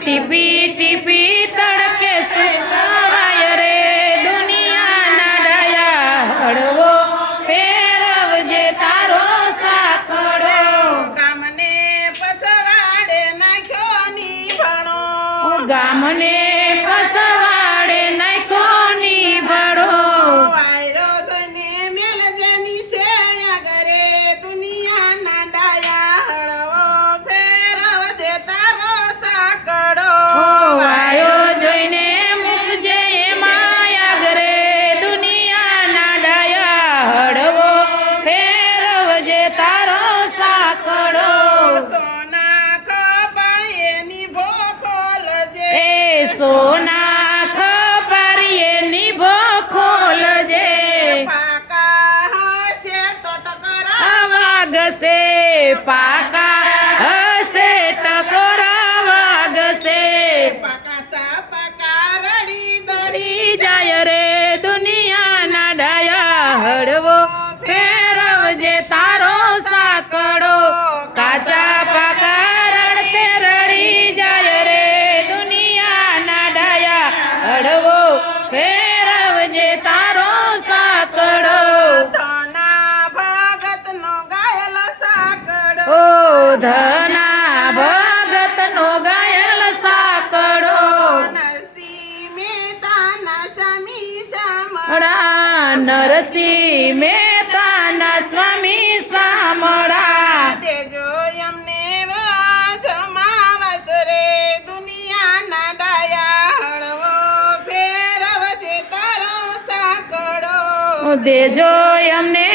TP TP તડકે સુકાય રે દુનિયાના ડાયા હળવો ફેરવજે તારો સાકડો ગામને પસવાડે નાખ્યો નીભણો ગામને પસવાડે નાખ્યો નીભણો વાયરો થઈને મેલજે નીચે આગરે દુનિયાના ડાયા હળવો ફેરવજે તારો સાકડો વાયો જોઈને મૂકજે એમાં આગરે દુનિયાના ડાયા હળવો ફેરવજે તારો સાકડો સોના ખપાળીએની ભોખોલજે એ સોના ખપારીએ નિભો ખોલજે પાકા હશે તો ટકરા વાગશે પાકા હશે ટકોરા વાગશે પાકા પાકા રડી દડી ઈ જાય રે દુનિયાના ડાયા હળવો ફેરવજે તારો સાકડો કાચા પાકા રડતે રડી જાય રે દુનિયાના ડાયા હળવો ફેરવજે તારો સાકડો ધના ભગતનો ગાયલ સાકડો ઓ ધના ભગતનો ગાયલ સાકડો નરસિંહ મહેતાના સ્વામી શામળા રા નરસિંહ મહેતાના સ્વામી સામળા દેજો એમને વ્રજમાં વસરે દુનિયાના ડાયા હળવો ફેરવજે તારો સાકડો દેજો અમને